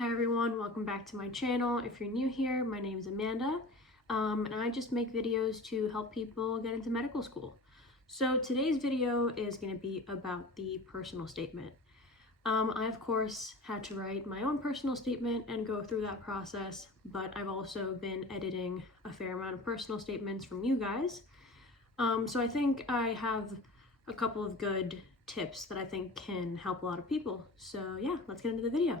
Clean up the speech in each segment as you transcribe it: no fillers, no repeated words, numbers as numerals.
Hi everyone, welcome back to my channel. If you're new here, my name is Amanda, and I just make videos to help people get into medical school. So today's video is going to be about the personal statement. I of course had to write my own personal statement and go through that process, but I've also been editing a fair amount of personal statements from you guys. So I think I have a couple of good tips that I think can help a lot of people. So yeah, let's get into the video.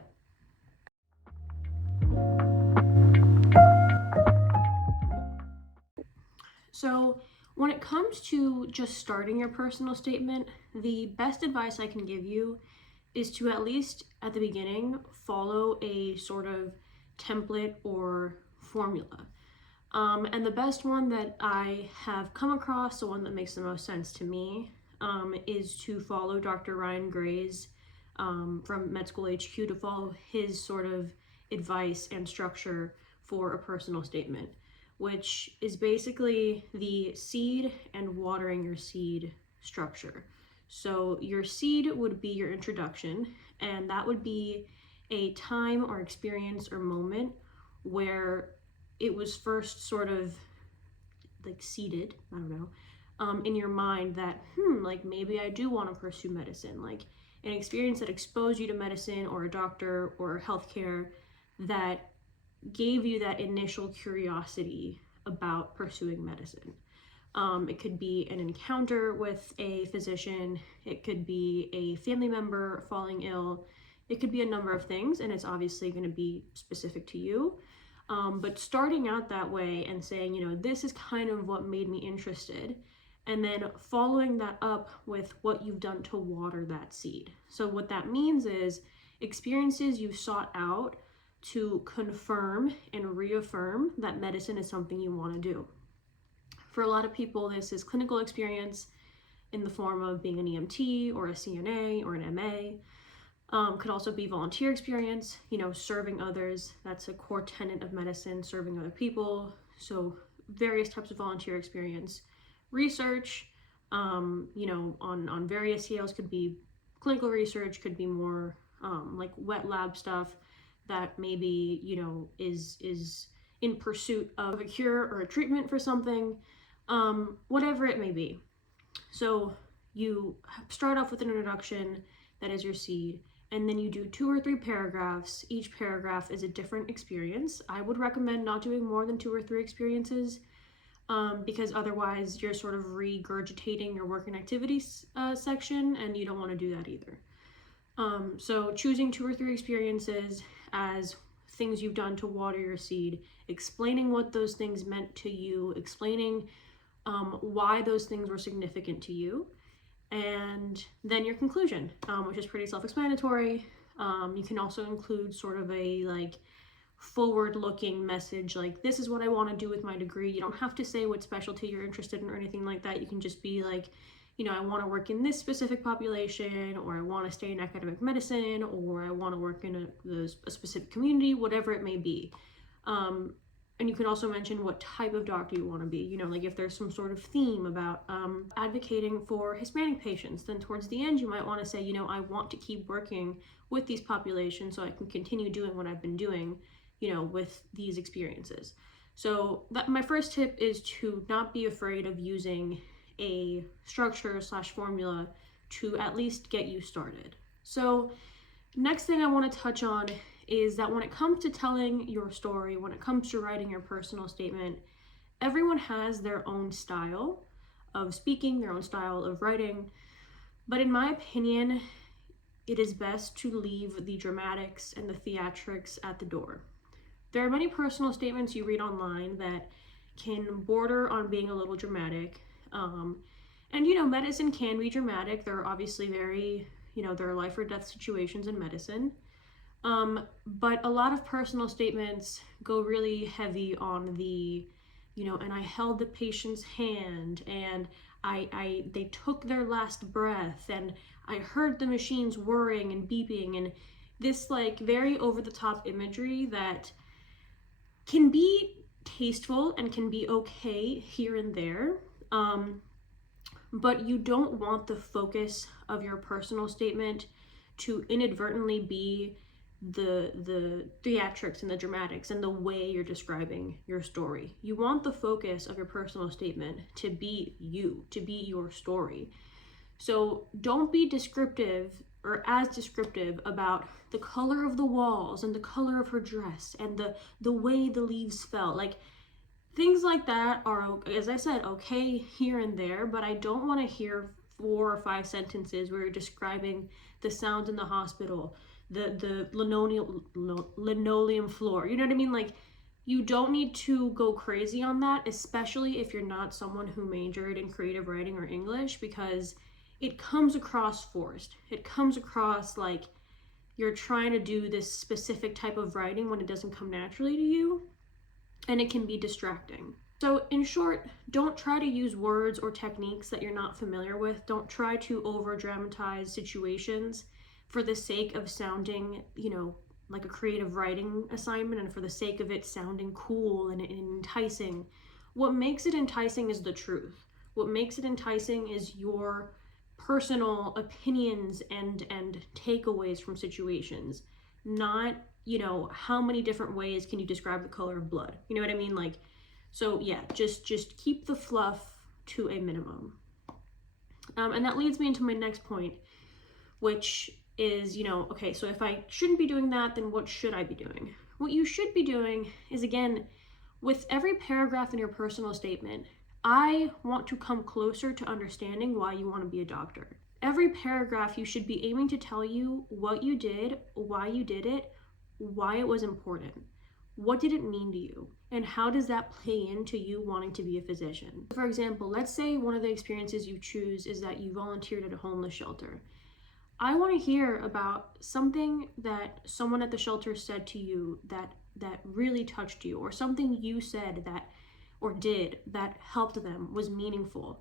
So when it comes to just starting your personal statement, the best advice I can give you is to, at least at the beginning, follow a sort of template or formula. And the best one that I have come across, the one that makes the most sense to me, is to follow Dr. Ryan Gray's from Med School HQ, to follow his sort of advice and structure for a personal statement, which is basically the seed and watering your seed structure. So your seed would be your introduction, and that would be a time or experience or moment where it was first sort of like seeded, I don't know, in your mind that, like maybe I do want to pursue medicine, like an experience that exposed you to medicine or a doctor or healthcare that gave you that initial curiosity about pursuing medicine. It could be an encounter with a physician, it could be a family member falling ill, it could be a number of things, and it's obviously going to be specific to you. But starting out that way and saying, this is kind of what made me interested, and then following that up with what you've done to water that seed. So what that means is experiences you sought out to confirm and reaffirm that medicine is something you want to do. For a lot of people, this is clinical experience in the form of being an EMT or a CNA or an MA. Could also be volunteer experience, serving others. That's a core tenet of medicine, serving other people. So various types of volunteer experience. Research, on various scales, could be clinical research, could be more like wet lab stuff that maybe, is in pursuit of a cure or a treatment for something, whatever it may be. So you start off with an introduction, that is your seed, and then you do 2 or 3 paragraphs. Each paragraph is a different experience. I would recommend not doing more than 2 or 3 experiences, because otherwise you're sort of regurgitating your work and activities section, and you don't want to do that either. So choosing 2 or 3 experiences as things you've done to water your seed, explaining what those things meant to you, explaining why those things were significant to you, and then your conclusion, which is pretty self-explanatory. You can also include sort of a forward-looking message, like, this is what I want to do with my degree. You don't have to say what specialty you're interested in or anything like that. You can just be like, I want to work in this specific population, or I want to stay in academic medicine, or I want to work in a specific community, whatever it may be. And you can also mention what type of doctor you want to be. Like if there's some sort of theme about advocating for Hispanic patients, then towards the end you might want to say, I want to keep working with these populations so I can continue doing what I've been doing, with these experiences. So my first tip is to not be afraid of using a structure / formula to at least get you started. So next thing I want to touch on is that when it comes to telling your story, when it comes to writing your personal statement, everyone has their own style of speaking, their own style of writing. But in my opinion, it is best to leave the dramatics and the theatrics at the door. There are many personal statements you read online that can border on being a little dramatic. And medicine can be dramatic. There are obviously there are life or death situations in medicine. But a lot of personal statements go really heavy on the, and I held the patient's hand, and they took their last breath, and I heard the machines whirring and beeping, and this very over the top imagery that can be tasteful and can be okay here and there. But you don't want the focus of your personal statement to inadvertently be the theatrics and the dramatics and the way you're describing your story. You want the focus of your personal statement to be you, to be your story. So don't be descriptive or as descriptive about the color of the walls and the color of her dress and the way the leaves fell. Like, things like that are, as I said, okay here and there, but I don't want to hear 4 or 5 sentences where you're describing the sounds in the hospital, the linoleum floor. You know what I mean? Like, you don't need to go crazy on that, especially if you're not someone who majored in creative writing or English, because it comes across forced. It comes across like you're trying to do this specific type of writing when it doesn't come naturally to you, and it can be distracting. So in short, don't try to use words or techniques that you're not familiar with. Don't try to over dramatize situations for the sake of sounding, like a creative writing assignment and for the sake of it sounding cool and enticing. What makes it enticing is the truth. What makes it enticing is your personal opinions and takeaways from situations, not, how many different ways can you describe the color of blood? You know what I mean? Like, so yeah, just keep the fluff to a minimum. And that leads me into my next point, which is, okay, so if I shouldn't be doing that, then what should I be doing? What you should be doing is, again, with every paragraph in your personal statement, I want to come closer to understanding why you want to be a doctor. Every paragraph, you should be aiming to tell you what you did, why you did it, why it was important. What did it mean to you? And how does that play into you wanting to be a physician? For example, let's say one of the experiences you choose is that you volunteered at a homeless shelter. I want to hear about something that someone at the shelter said to you that really touched you, or something you said that or did that helped them, was meaningful.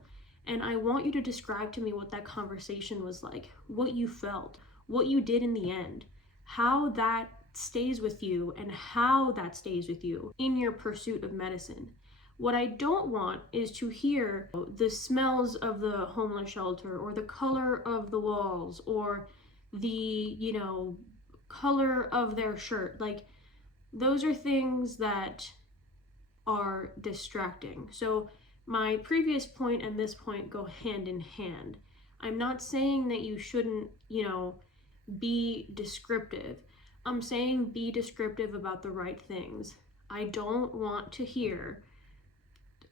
And I want you to describe to me what that conversation was like, what you felt, what you did in the end, how that stays with you and how that stays with you in your pursuit of medicine. What I don't want is to hear the smells of the homeless shelter, or the color of the walls, or the, color of their shirt. Like, those are things that are distracting. So my previous point and this point go hand in hand. I'm not saying that you shouldn't, be descriptive. I'm saying be descriptive about the right things. I don't want to hear,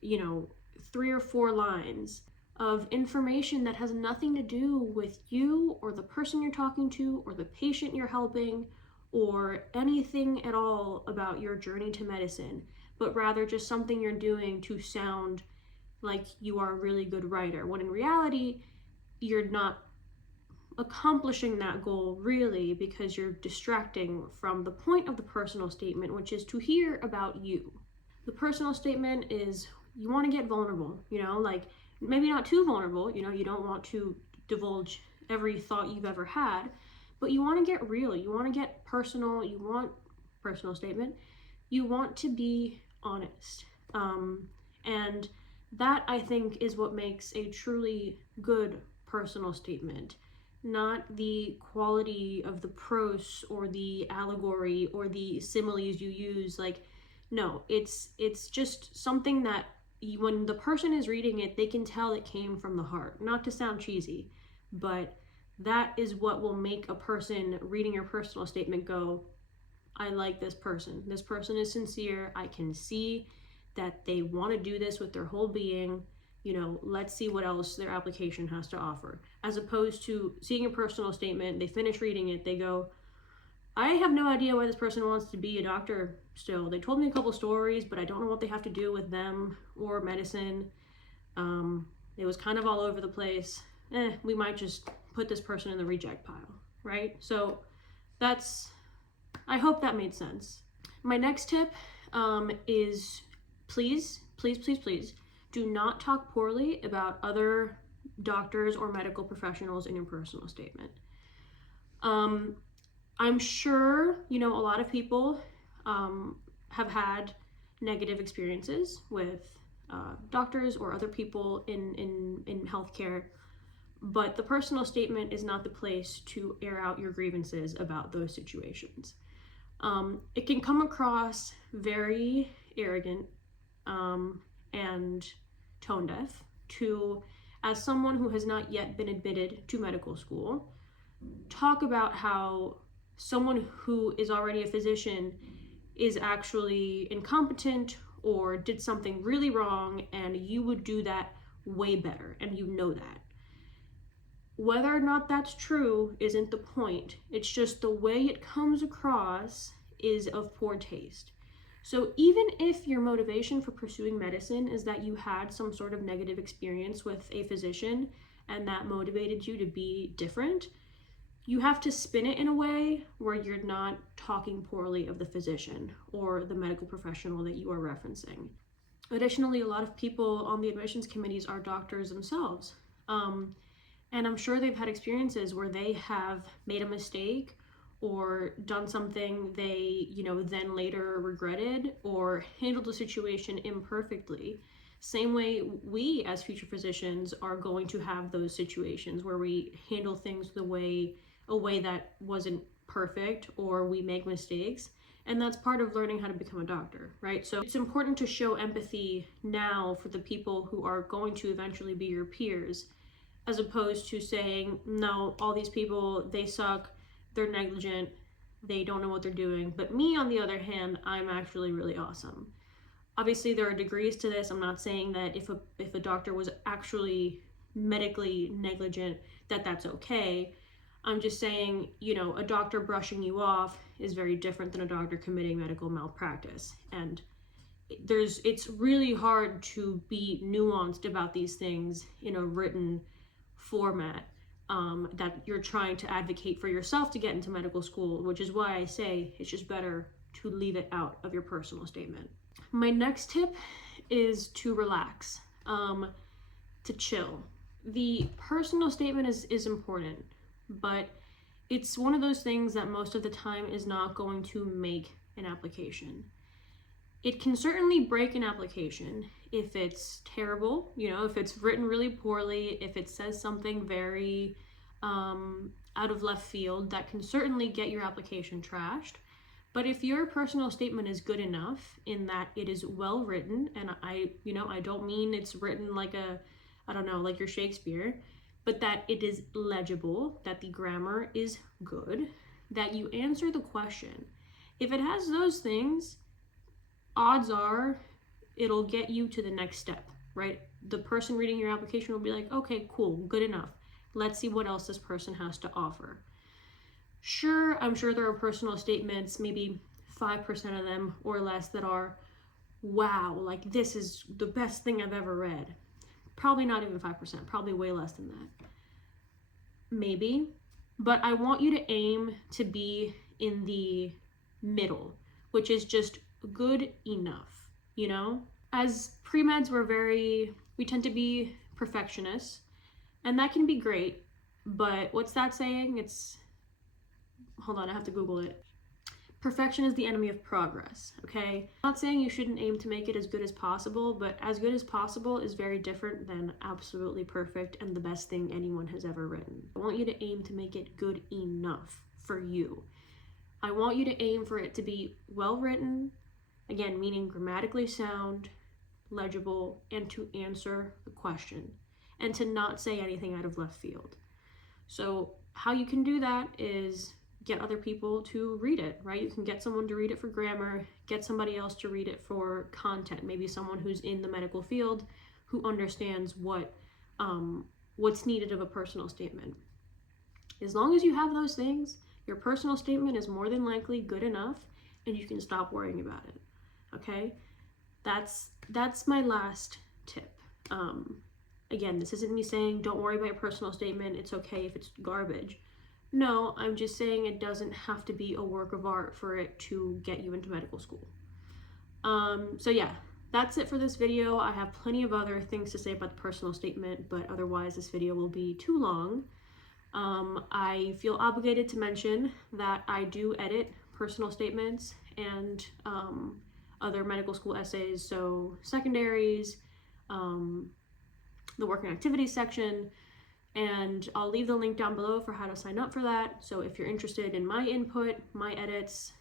3 or 4 lines of information that has nothing to do with you or the person you're talking to or the patient you're helping or anything at all about your journey to medicine, but rather just something you're doing to sound like you are a really good writer, when in reality, you're not accomplishing that goal really, because you're distracting from the point of the personal statement, which is to hear about you. The personal statement is, you want to get vulnerable, like maybe not too vulnerable, you don't want to divulge every thought you've ever had, but you want to get real, you want to get personal, you want personal statement, you want to be honest. And that, I think, is what makes a truly good personal statement, not the quality of the prose or the allegory or the similes you use. Like, no, it's just something that when the person is reading it, they can tell it came from the heart. Not to sound cheesy, but that is what will make a person reading your personal statement go, I like this person. This person is sincere. I can see that they want to do this with their whole being. Let's see what else their application has to offer. As opposed to seeing a personal statement, they finish reading it, they go, I have no idea why this person wants to be a doctor still. They told me a couple stories, but I don't know what they have to do with them or medicine. It was kind of all over the place. We might just put this person in the reject pile, right? So I hope that made sense. My next tip is please do not talk poorly about other doctors or medical professionals in your personal statement. I'm sure, a lot of people have had negative experiences with doctors or other people in healthcare. but the personal statement is not the place to air out your grievances about those situations. It can come across very arrogant and tone deaf to, as someone who has not yet been admitted to medical school, talk about how someone who is already a physician is actually incompetent or did something really wrong, and you would do that way better, and you know that. Whether or not that's true isn't the point. It's just the way it comes across is of poor taste. So even if your motivation for pursuing medicine is that you had some sort of negative experience with a physician and that motivated you to be different, you have to spin it in a way where you're not talking poorly of the physician or the medical professional that you are referencing. Additionally, a lot of people on the admissions committees are doctors themselves. And I'm sure they've had experiences where they have made a mistake or done something they, then later regretted or handled the situation imperfectly. Same way we as future physicians are going to have those situations where we handle things a way that wasn't perfect, or we make mistakes. And that's part of learning how to become a doctor, right? So it's important to show empathy now for the people who are going to eventually be your peers, as opposed to saying, no, all these people, they suck, they're negligent, they don't know what they're doing. But me, on the other hand, I'm actually really awesome. Obviously, there are degrees to this. I'm not saying that if a doctor was actually medically negligent, that's okay. I'm just saying, a doctor brushing you off is very different than a doctor committing medical malpractice. And it's really hard to be nuanced about these things in a written format that you're trying to advocate for yourself to get into medical school, which is why I say it's just better to leave it out of your personal statement. My next tip is to relax, to chill. The personal statement is important, but it's one of those things that most of the time is not going to make an application. It can certainly break an application if it's terrible, if it's written really poorly, if it says something very out of left field. That can certainly get your application trashed. But if your personal statement is good enough in that it is well written, and I don't mean it's written like like your Shakespeare, but that it is legible, that the grammar is good, that you answer the question. If it has those things, odds are it'll get you to the next step, right? The person reading your application will be like, okay, cool, good enough. Let's see what else this person has to offer. Sure, I'm sure there are personal statements, maybe 5% of them or less, that are, wow, like this is the best thing I've ever read. Probably not even 5%, probably way less than that. Maybe, but I want you to aim to be in the middle, which is just good enough, As pre-meds, we tend to be perfectionists, and that can be great, but what's that saying? Hold on, I have to Google it. Perfection is the enemy of progress, okay? I'm not saying you shouldn't aim to make it as good as possible, but as good as possible is very different than absolutely perfect and the best thing anyone has ever written. I want you to aim to make it good enough for you. I want you to aim for it to be well written, again, meaning grammatically sound, legible, and to answer the question, and to not say anything out of left field. So how you can do that is get other people to read it, right? You can get someone to read it for grammar, get somebody else to read it for content, maybe someone who's in the medical field who understands what's needed of a personal statement. As long as you have those things, your personal statement is more than likely good enough, and you can stop worrying about it. Okay, that's my last tip. Again, this isn't me saying don't worry about your personal statement, it's okay if it's garbage. No, I'm just saying it doesn't have to be a work of art for it to get you into medical school. So yeah, that's it for this video. I have plenty of other things to say about the personal statement, but otherwise this video will be too long. I feel obligated to mention that I do edit personal statements and other medical school essays, so secondaries, the work and activities section, and I'll leave the link down below for how to sign up for that. So if you're interested in my input, my edits,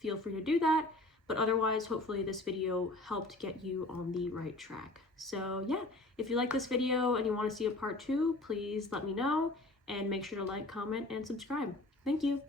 feel free to do that. But otherwise, hopefully this video helped get you on the right track. So yeah, if you like this video and you want to see a part 2, please let me know, and make sure to like, comment, and subscribe. Thank you.